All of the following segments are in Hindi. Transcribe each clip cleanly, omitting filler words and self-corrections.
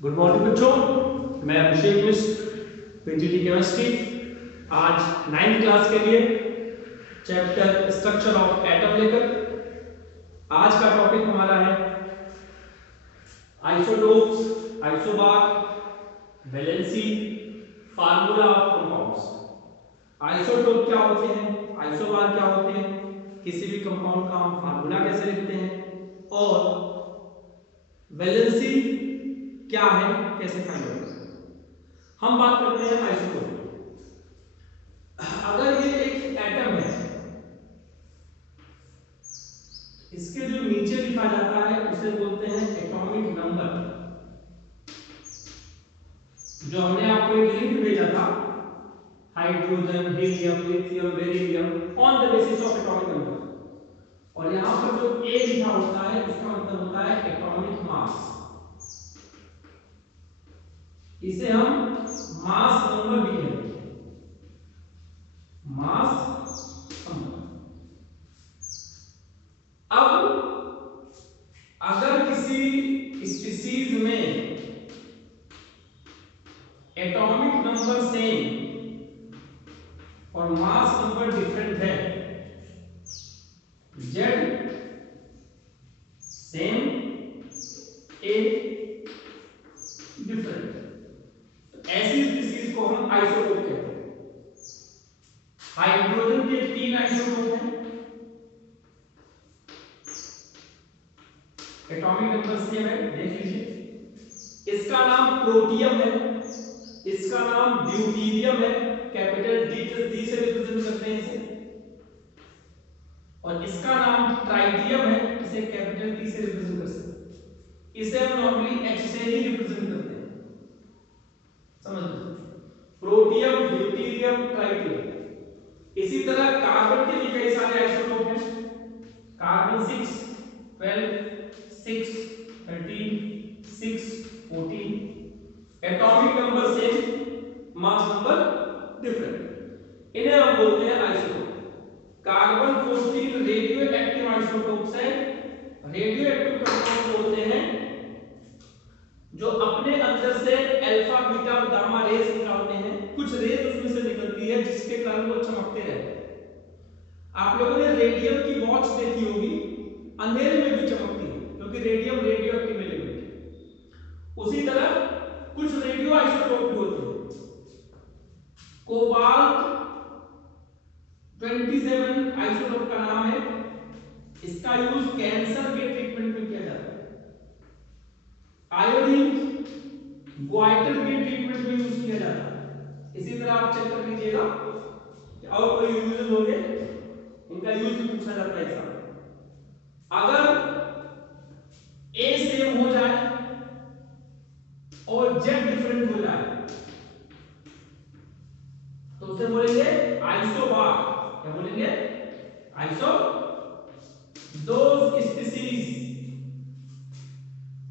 गुड मॉर्निंग बच्चों, मैं अभिषेक मिश्र, पीजीटी केमिस्ट्री। आज 9th क्लास के लिए चैप्टर स्ट्रक्चर ऑफ एटम लेकर आज का टॉपिक हमारा है isotopes, isobar, valency, formula of compounds. Isotope क्या होते हैं, आइसोबार क्या होते हैं, किसी भी कंपाउंड का हम फार्मूला कैसे लिखते हैं, और वैलेंसी क्या है, कैसे फाइंड होगा। हम बात करते हैं आइसोटोप। अगर ये एक एटम है, इसके जो नीचे लिखा जाता है उसे बोलते हैं एटॉमिक नंबर। जो हमने आपको एक लिंक भेजा था, hydrogen, helium, lithium, beryllium on the basis of atomic number, और यहां पर जो ए लिखा होता है उसका मतलब होता है एटॉमिक मास। इसे हम मास नंबर भी कहते हैं, मास नंबर। अब अगर किसी स्पीशीज में एटॉमिक नंबर सेम और मास नंबर डिफरेंट है, जेड सेम ए डिफरेंट, ऐसी स्पीशीज को हम आइसोटोप कहते हैं। हाइड्रोजन के 3 आइसोटोप हैं, एटॉमिक नंबर सेम है, देख लीजिए। इसका नाम प्रोटियम है, इसका नाम ड्यूटीरियम है, कैपिटल डी से रिप्रेजेंट करते हैं इसे, और इसका नाम ट्राइटियम है, इसे कैपिटल टी से रिप्रेजेंट करते हैं। इसे हम नॉर्मली एच से ही रिप्रेजेंट करते हैं, समझ लो, प्रोटियम, ड्यूटीरियम, ट्राइटियम। इसी तरह कार्बन के भी कई सारे आइसोटोप हैं, carbon 6, 12, 6, 13, 6, 14, atomic number same, mass number different, इन्हें हम बोलते हैं isotope. Carbon 14 radio active isotopes है। रेडियो एक्टिव कंपाउंड होते हैं जो अपने अंदर से अल्फा, बीटा और गामा रेज निकालते हैं। कुछ रेज उसमें से निकलती है जिसके कारण वो चमकते रहते हैं। आप लोगों ने रेडियम की वॉच देखी होगी, अंधेरे में भी चमकती है क्योंकि रेडियम रेडियो एक्टिव एलिमेंट है। उसी तरह कुछ रेडियो आइसोटोप भी होते हैं। कोबाल्ट 27 आइसोटोप का नाम है, इसका यूज कैंसर के ट्रीटमेंट में किया जाता है। आयोडीन ग्वाइटर के ट्रीटमेंट में यूज किया जाता है। इसी तरह आप चेक कर लीजिएगा और कोई यूजेस होंगे, इनका यूज भी पूछा जाता है एग्जाम में। अगर ए सेम हो जाए और जेड डिफरेंट हो जाए तो उसे बोलेंगे आइसोबार। क्या बोलेंगे? Iso. Those species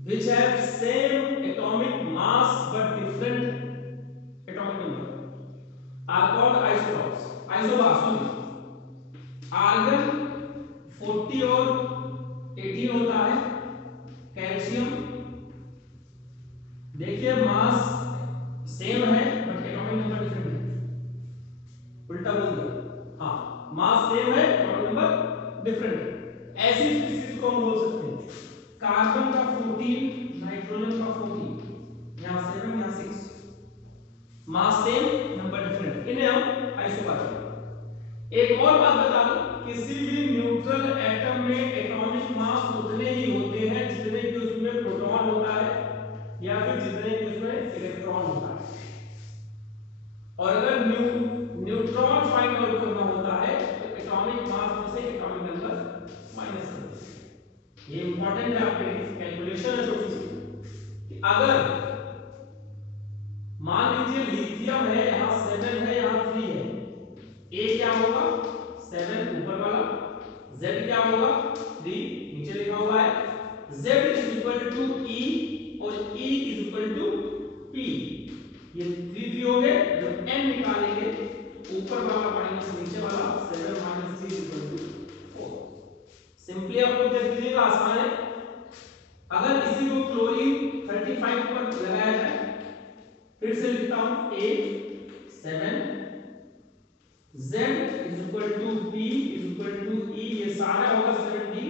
which have same atomic mass but different atomic number are called isotopes, isobars। सुनिए, आर्गन 40 और 18 होता है, कैल्शियम देखिए मास सेम है बट एटॉमिक नंबर डिफरेंट है, उल्टा बोल दिया। हाँ, मास सेम है, एटॉमिक नंबर डिफरेंट है। ऐसी स्पीशीज को हम बोल सकते हैं कार्बन का 14, नाइट्रोजन का 14, यहां 7, यहां 6, मास सेम, नंबर डिफरेंट, इन्हें हम आइसोबार कहते हैं। एक और बात बता दूं, किसी भी न्यूट्रल एटम में एटॉमिक मास उतने ही होते हैं जितने कि उसमें प्रोटॉन होता है या फिर जितने कि उसमें इलेक्ट्रॉन होता है। और अगर न्यूट्रॉन फाइंड आउट करना होता है तो एटॉमिक मास में से एटॉमिक नंबर माइनस करना है। ये इंपॉर्टेंट है आपके लिए, कैलकुलेशन है छोटी सी, कि अगर मान लीजिए लिथियम है, यहां 7 है, यहां 3 है, ए क्या होगा? 7 ऊपर वाला, z क्या होगा? 3 नीचे लिखा हुआ है। z is equal to e और e is equal to p। ये 3 हो गए, जब n निकालेंगे ऊपर वाला माइनस नीचे वाला, 7 - 3 इक्वल टू 4। सिंपली आप लोग देख लीजिएगा, आसान है। अगर इसी को क्लोरीन 35 पर लगाया फिर से लिखता हूं A 7, Z is equal to P is equal to E, ये सारा होगा 17,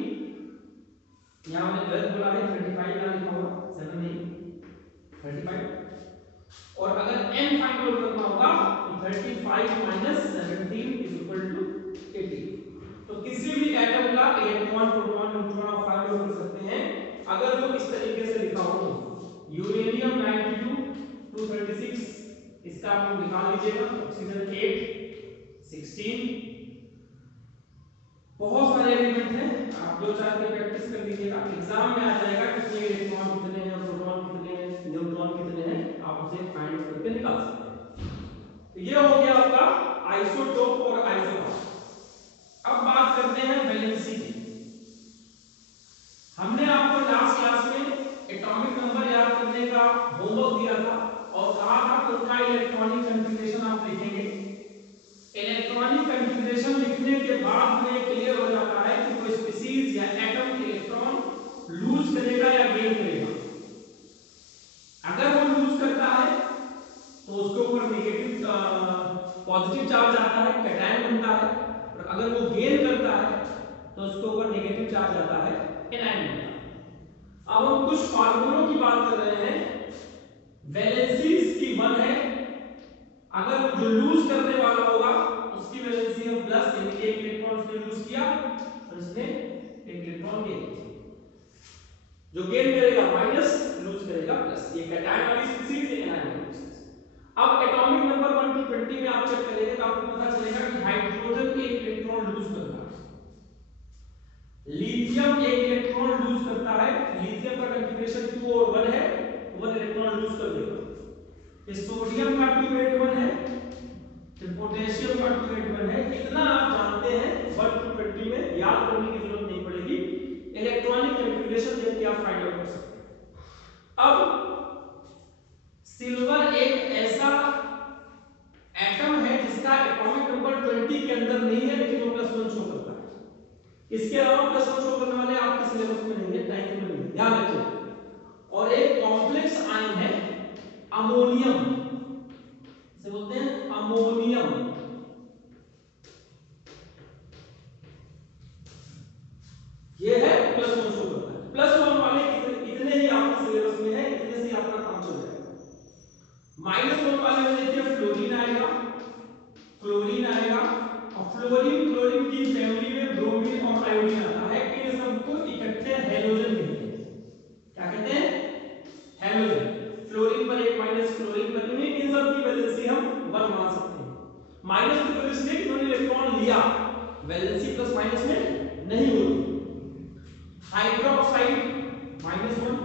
यहां मैंने गलत बोला है 35 यहां लिखा होगा 7 नहीं 35, और अगर n फाइंड आउट करना होगा तो 35 माइनस 17 इज इक्वल टू 18। तो किसी भी एटम का इलेक्ट्रॉन प्रोटॉन न्यूट्रॉन आप फाइंड आउट कर सकते हैं अगर वो इस तरीके से लिखा हो। यूरेनियम 92 236, इसका आप लोग निकाल लीजिएगा। ऑक्सीजन 8 16, बहुत सारे एलिमेंट हैं, आप दो चार की प्रैक्टिस कर लीजिएगा, एग्जाम में आ जाएगा कितने इलेक्ट्रॉन कितने हैं, प्रोटॉन कितने हैं, न्यूट्रॉन कितने हैं, आप उसे फाइंड आउट करके निकाल सकते हैं। तो ये हो गया आपका आइसोटोप और आइसोटॉप। अब बात करते हैं वैलेंसी की। हमने आपको लास्ट क्लास में एटॉमिक नंबर याद करने का होमवर्क दिया था और कहा था कि उनका इलेक्ट्रॉनिक कॉन्फ़िगरेशन आप लिखेंगे। इलेक्ट्रॉनिक कॉन्फ़िगरेशन लिखने के बाद हमें क्लियर हो जाता है कि कोई स्पीशीज या एटम इलेक्ट्रॉन लूज करेगा या गेन करेगा। अगर वो लूज करता है तो उसके ऊपर नेगेटिव पॉजिटिव चार्ज आता है, कैटायन बनता है, और अगर वो गेन करता है तो उसके ऊपर नेगेटिव चार्ज आता है, एनायन बनता है। अब हम कुछ फार्मूलों की बात कर रहे हैं। वैलेंसीज की 1 है, अगर जो लूज करने वाला होगा उसकी वैलेंसी है प्लस, यानी एक इलेक्ट्रॉन उसने लूज किया और इसने एक इलेक्ट्रॉन गेन किया। जो गेन करेगा माइनस, लूज करेगा प्लस। ये कैटायन वाली स्पीशीज है, एनायन वाली स्पीशीज। अब एटॉमिक नंबर 1 to 20 में आप चेक करेंगे तो आपको पता चलेगा कि हाइड्रोजन एक इलेक्ट्रॉन लूज करता है, लिथियम एक इलेक्ट्रॉन लूज करता है, लिथियम का कॉन्फ़िगरेशन 2 और 1 है, 1 इलेक्ट्रॉन लूज कर देगा। ये सोडियम का 281 है, फिर पोटेशियम का 281 है। इतना आप जानते हैं 1 to 20 में, याद करने की जरूरत नहीं पड़ेगी। इलेक्ट्रॉनिक कॉन्फ़िगरेशन देख के आप फाइंड आउट कर सकते हैं। अब सिल्वर एक ऐसा एटम है जिसका एटॉमिक नंबर 20 के अंदर नहीं है, लेकिन वो +1 शो करता है। इसके अलावा +1 शो करने वाले आपके सिलेबस में नहीं है, टाइम में नहीं है, ध्यान रखिए। और एक कॉम्प्लेक्स आयन है अमोनियम, इसे बोलते हैं अमोनियम। ये है +1 शो करता है। +1 वाले इतने ही आपके सिलेबस में है, इतने से आपका काम चल जाएगा। -1 वाले में देखिए फ्लोरीन आएगा, क्लोरीन आएगा, और क्लोरीन की फैमिली में ब्रोमीन और आयोडीन आता है। इन सबको इकट्ठे हैलोजन कहते हैं। क्या कहते हैं? हैलोजन। फ्लोरीन पर एक माइनस, क्लोरीन पर नहीं, इन सब की वैलेंसी हम 1 मान सकते हैं। माइनस की वजह से कि उन्होंने इलेक्ट्रॉन लिया, वैलेंसी प्लस माइनस में नहीं होती। हाइड्रोक्साइड -1,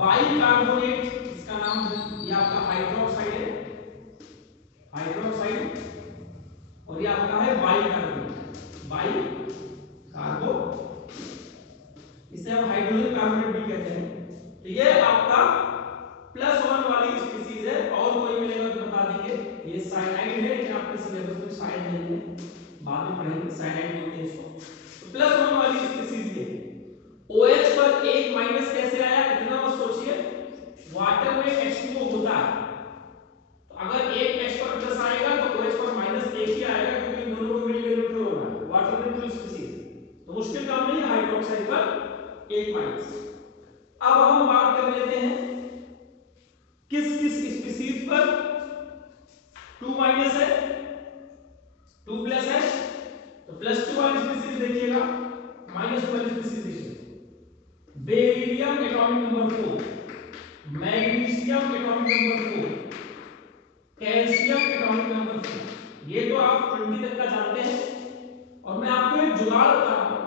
बाइकार्बोनेट, इसका नाम ये आपका हाइड्रोक्साइड है, हाइड्रोक्साइड, और ये आपका है बाइकार्बोनेट, बाइकार्बो, इसे हम हाइड्रोजन कार्बोनेट भी कहते हैं। तो ये आपका +1 वाली स्पीशीज है। और कोई मिलेगा तो बता देंगे। ये साइनाइड है, लेकिन आपके सिलेबस में शायद नहीं है, बाद में पढ़ेंगे साइनाइड बोलते हैं इसको। तो +1 वाली स्पीशीज ये। OH पर एक माइनस कैसे आया, इतना मत सोचिए। वाटर में H2O होता है, तो अगर एक H पर प्लस आएगा तो OH पर माइनस एक ही आएगा, क्योंकि इन दोनों को मिलकर न्यूट्रल होना है, वाटर न्यूट्रल स्पीशीज। तो मुश्किल काम नहीं है हाइड्रोक्साइड पर एक माइनस। अब हम बात कर लेते हैं किस किस स्पीशीज पर 2 माइनस है, 2 प्लस है। तो +2 वाली स्पीशीज देखिएगा, -2 वाली स्पीशीज देखिए। Beryllium atomic number 4, magnesium atomic number 4, calcium atomic number 4। ये तो आप 20 तक का जानते हैं। और मैं आपको एक जुगाड़ बता रहा हूं,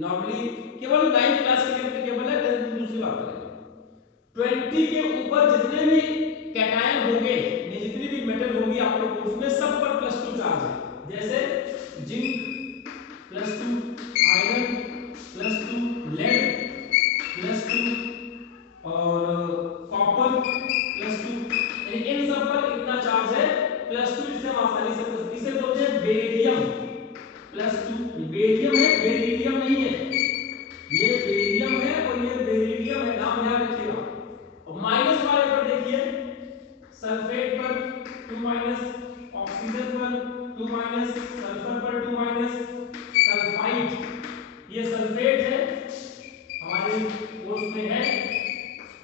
नॉर्मली केवल 9th क्लास के लिए एप्लीकेबल है, 10th की दूसरी बात करें। 20 के ऊपर जितने भी कैटायन होंगे, जितनी भी मेटल होगी आपके कोर्स में, सब पर +2 चार्ज है। जैसे जिंक +2, आयरन +2, लेड +2 और कॉपर +2, इन सब पर इतना चार्ज है +2, जिसे हम आसानी से इसे बोलते हैं बेरिलियम +2। बेरिलियम है, बेरिलियम नहीं है, ये बेरिलियम है और ये बेरिलियम है, नाम याद रखिएगा। और माइनस वाले पर देखिए सल्फेट पर 2 माइनस, ऑक्सीजन पर 2 माइनस, सल्फर पर 2 माइनस, सल्फाइड, ये सल्फेट है हमारे कोर्स में है,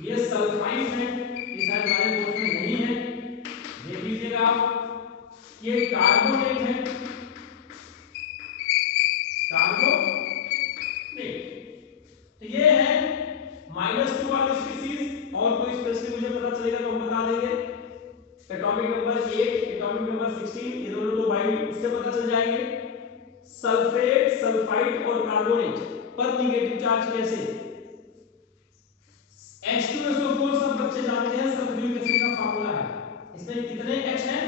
ये सल्फाइड है, ये शायद हमारे कोर्स में नहीं है, देख लीजिएगा आप, ये कार्बोनेट है, कार्बोनेट, तो ये है -2 वाली स्पीसीज। और कोई स्पेशली मुझे पता चलेगा तो हम बता देंगे। एटॉमिक नंबर 8, एटॉमिक नंबर 16, ये दोनों तो भाई उससे पता चल जाएंगे। सल्फेट, सल्फाइड और कार्बोनेट पर नेगेटिव चार्ज कैसे? H2SO4 सब बच्चे जानते हैं, सल्फ्यूरिक एसिड का फार्मूला है। इसमें कितने H हैं?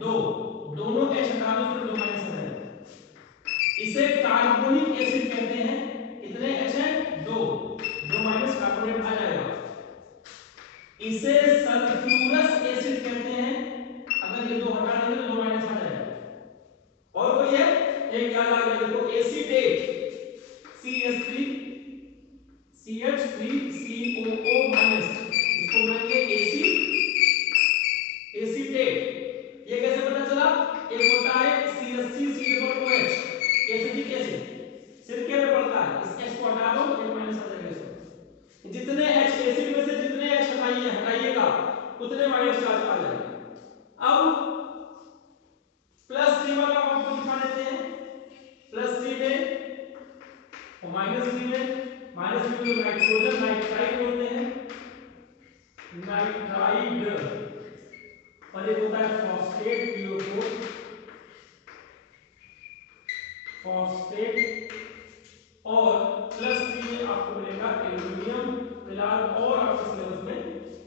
2, दोनों H हटा दो फिर 2 माइनस है। इसे कार्बोनिक एसिड कहते हैं। कितने H हैं? 2, 2 माइनस कार्बोनेट आ जाएगा। इसे सल्फ्यूरस एसिड कहते हैं, अगर ये 2 हटा देंगे तो 2 माइनस आ जाएगा। और कोई है? एक याद आ गया, देखो एसीटेट, CH3 CH3COO माइनस, इसको बोलेंगे एसीटेट। ये कैसे पता चला? एक होता है CH3COOH, एसिटिक एसिड, सिरके में पड़ता है, इस H को हटा दो 1 माइनस आ जाएगा इसमें। जितने H एसिड में से जितने H हटाइएगा उतने माइनस चार्ज आ जाएगा। अब +3 वाला आपको दिखा देते हैं। +3 में और -3 में, -3 में नाइट्रोजन नाइट्राइड बोलते हैं, नाइट्राइड, और एक होता है फॉस्फेट, PO4 फॉस्फेट, और +3 में आपको मिलेगा एल्युमिनियम, फिलहाल और आपके सिलेबस में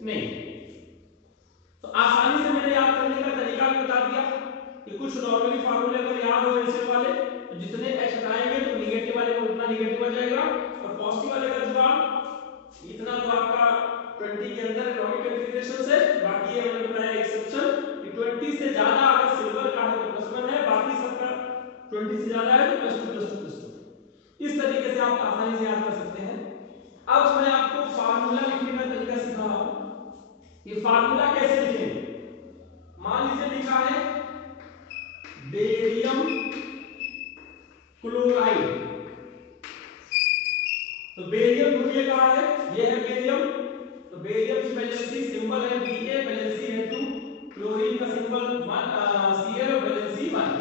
नहीं। तो आसानी से मैंने याद करने का तरीका भी बता दिया कि कुछ नॉर्मली फार्मूले अगर याद हो एसिड वाले, तो जितने H हटाएंगे तो नेगेटिव वाले को उतना नेगेटिव आ जाएगा, और पॉजिटिव वाले का जवाब इतना तो आपका 20 के अंदर एटॉमिक कॉन्फ़िगरेशन से, बाकी ये मैंने बताया एक्सेप्शन कि 20 से ज्यादा अगर सिल्वर का है तो +1 है, बाकी सबका 20 से ज्यादा है तो +2 इस तरीके से आप आसानी से याद कर सकते हैं। अब मैं आपको फार्मूला लिखने का तरीका सिखा रहा हूं। ये फार्मूला कैसे लिखेंगे? मान लीजिए लिखा है बेरियम क्लोराइड, तो बेरियम ढूंढिए कहां है? ये है बेरियम, तो बेरियम की वैलेंसी सिंबल है Ba, वैलेंसी है 2, क्लोरीन का सिंबल Cl, वैलेंसी 1।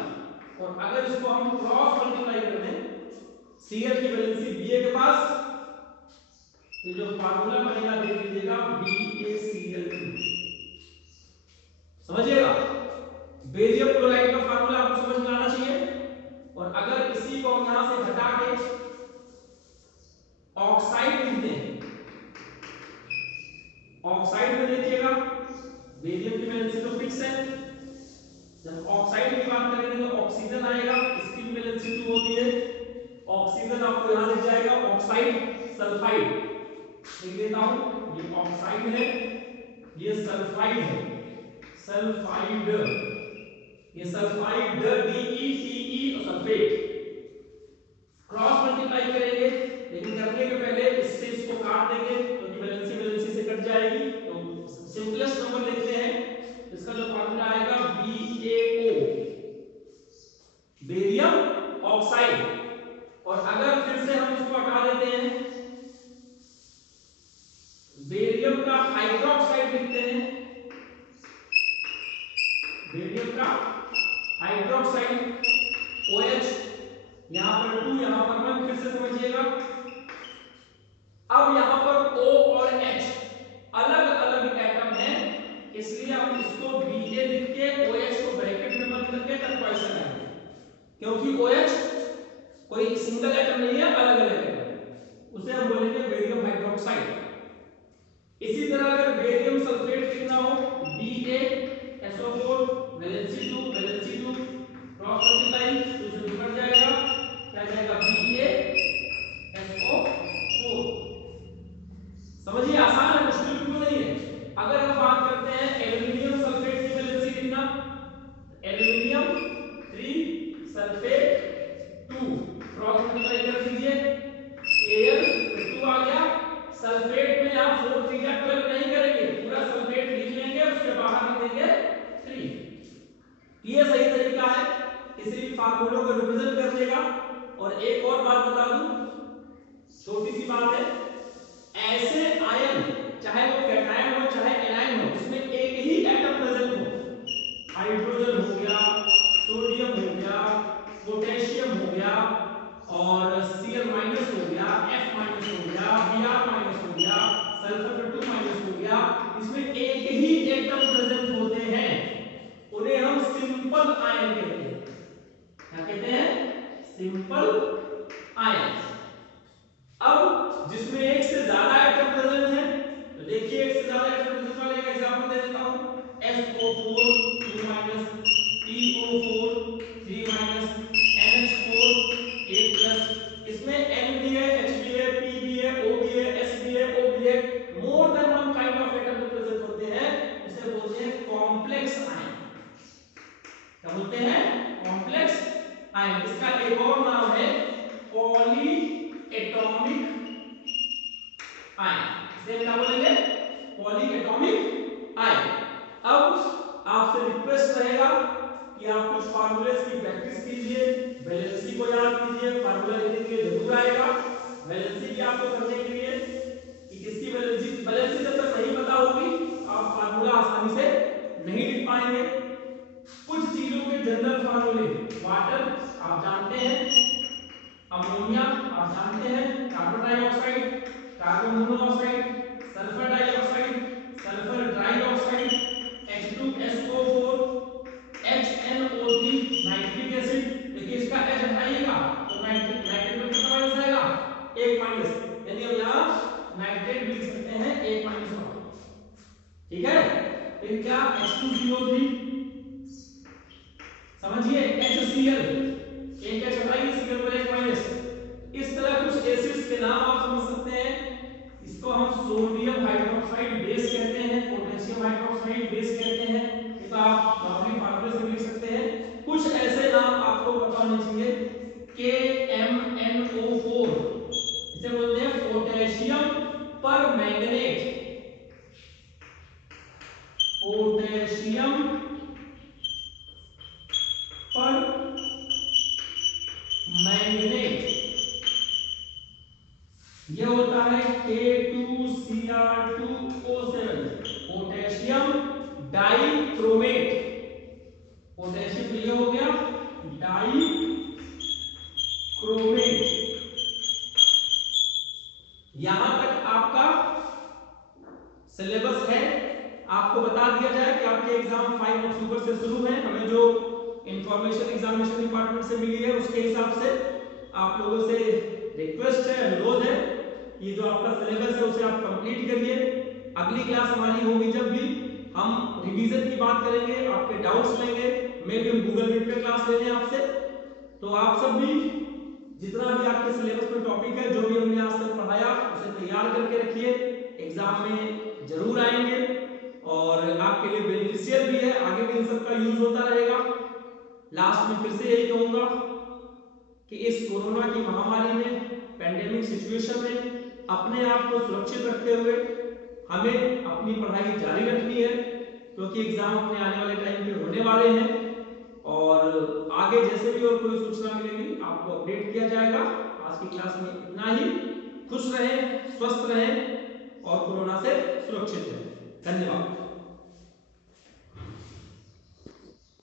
और अगर इसको हम क्रॉस मल्टीप्लाई कर दें Cl की वैलेंसी Ba के पास, तो जो फार्मूला बनेगा देख लीजिएगा BaCl2। समझिएगा, बेरियम क्लोराइड का फार्मूला आपको समझ में आना चाहिए। और अगर इसी को हम यहां से हटा के ऑक्साइड लिखते हैं, ऑक्साइड में देखिएगा बेरियम की वैलेंसी तो फिक्स है, जब ऑक्साइड की बात करेंगे तो ऑक्सीजन आएगा, इसकी भी वैलेंसी 2 होती है। ऑक्सीजन आपको यहां दिख जाएगा, ऑक्साइड सल्फाइड लिख देता हूं, ये ऑक्साइड है, ये सल्फाइड है, सल्फाइड, ये सल्फाइड DeCe और सल्फेट। क्रॉस मल्टीप्लाई करेंगे, लेकिन करने के पहले इससे इसको काट देंगे क्योंकि वैलेंसी से कट जाएगी। तो सिंपलेस्ट नंबर लिखते हैं, इसका जो फार्मूला आएगा BaO, बेरियम ऑक्साइड। और अगर फिर से हम इसको हटा देते हैं, बेरियम का हाइड्रोक्साइड लिखते हैं, बेरियम का हाइड्रोक्साइड OH, यहां पर 2 यहां पर 1, फिर से समझिएगा। अब यहां पर O और H अलग अलग एटम हैं, इसलिए हम इसको Ba लिख के OH को ब्रैकेट में बंद करके तक पॉइसन करेंगे, क्योंकि OH कोई सिंगल एटम नहीं है, अलग अलग एटम, उसे हम बोलेंगे बेरियम हाइड्रोक्साइड। इसी तरह अगर बेरियम सल्फेट लिखना हो, BaSO4 वैलेंसी 2 क्रॉस मल्टीप्लाई तो इसे निकल जाएगा, क्या जाएगा BaSO4। समझिए आसान है, मुश्किल बिल्कुल नहीं है। अगर हम बात करते हैं एल्युमिनियम सल्फेट की वैलेंसी लिखना, एल्युमिनियम 3 सल्फेट 2 क्रॉस मल्टीप्लाई कर दीजिए, Al 2 आ गया। सल्फेट में यहां 4 3 12 नहीं करेंगे, पूरा सल्फेट लिख लेंगे, उसके बाहर लिखेंगे फार्मूलों को रिप्रेजेंट कर देगा। और एक और बात बता दूं, छोटी सी बात है, ऐसे आयन चाहे वो कैटायन हो चाहे एनायन हो जिसमें एक ही एटम प्रेजेंट हो, हाइड्रोजन हो गया, सोडियम हो गया, पोटेशियम हो गया और Cl- हो गया, F- हो गया, Br- हो गया, सल्फर 2- हो गया, इसमें एक ही एटम प्रेजेंट होते हैं, उन्हें हम सिंपल आयन कहते हैं। क्या कहते हैं? Simple ion. अब जिसमें एक से ज्यादा एटम प्रेजेंट है, तो देखिए एक से ज्यादा एटम प्रेजेंट वाले का एग्जांपल दे देता हूं, SO4 2- PO4 3- NH4 8+, इसमें N भी है, H भी है, P भी है, O भी है, S भी है, O भी है, more than one kind of atom present होते हैं, उसे बोलते हैं कॉम्प्लेक्स आयन। क्या बोलते हैं? Complex ion. इसका एक और नाम है पॉली एटॉमिक आयन। इसे क्या बोलेंगे? Poly atomic ion. अब आपसे रिक्वेस्ट रहेगा कि आप कुछ फार्मूलेस की प्रैक्टिस कीजिए, वैलेंसी को याद कीजिए, फार्मूला लिखने के लिए जरूर आएगा, वैलेंसी भी आपको करने के लिए कि किसकी वैलेंसी, वैलेंसी जब तक नहीं पता होगी आप फार्मूला आसानी से नहीं लिख पाएंगे। कुछ चीजों के जनरल फार्मूले, वाटर आप जानते हैं, अमोनिया आप जानते हैं, carbon dioxide, carbon monoxide, sulphur dioxide, sulphur trioxide, H2SO4, HNO3 nitric acid. देखिए इसका H हटाइएगा तो नाइट्रिक में कितना माइनस आएगा? 1-, यानी हम यहाँ नाइट्रेट भी लिख सकते हैं 1-। ठीक है, फिर क्या H2CO3, समझिए HCl, एक H हटाइए, Cl पर 1-। इस तरह कुछ एसिड्स के नाम आप समझ सकते हैं। इसको हम सोडियम हाइड्रोक्साइड बेस कहते हैं, पोटेशियम हाइड्रोक्साइड बेस कहते हैं। ये तो आप नॉर्मली फार्मूले से लिख सकते हैं। कुछ ऐसे नाम आपको पता होने चाहिए, KMnO4, इसे बोलते हैं पोटेशियम पर मैंगनेट, पोटेशियम पर मैंगनेट। ये होता है K2Cr2O7, पोटेशियम डाइक्रोमेट। पोटेशियम ये हो गया डाइक्रोमेट। यहां तक आपका सिलेबस है। आपको बता दिया जाए कि आपके एग्जाम 5 अक्टूबर से शुरू है। हमें जो इंफॉर्मेशन एग्जामिनेशन डिपार्टमेंट से मिली है उसके हिसाब से आप लोगों से रिक्वेस्ट है, अनुरोध है, ये जो आपका सिलेबस है उसे आप कंप्लीट करिए। अगली क्लास हमारी होगी जब भी हम रिवीजन की बात करेंगे, आपके डाउट्स लेंगे, मे भी हम गूगल मीट पे क्लास ले रहे हैं आपसे। तो आप सब भी जितना भी आपके सिलेबस में टॉपिक है, जो भी हमने आज तक पढ़ाया उसे तैयार करके रखिए, एग्जाम में जरूर आएंगे और आपके लिए बेनिफिशियल भी है, आगे भी इन सब का यूज होता रहेगा। लास्ट में फिर से यही कहूंगा कि इस कोरोना की महामारी में, पेंडेमिक सिचुएशन में अपने आप को सुरक्षित रखते हुए हमें अपनी पढ़ाई जारी रखनी है, क्योंकि एग्जाम अपने आने वाले टाइम पे होने वाले हैं और आगे जैसे भी और कोई सूचना मिलेगी आपको अपडेट किया जाएगा। आज की क्लास में इतना ही। खुश रहें, स्वस्थ रहें और कोरोना से सुरक्षित रहें। धन्यवाद।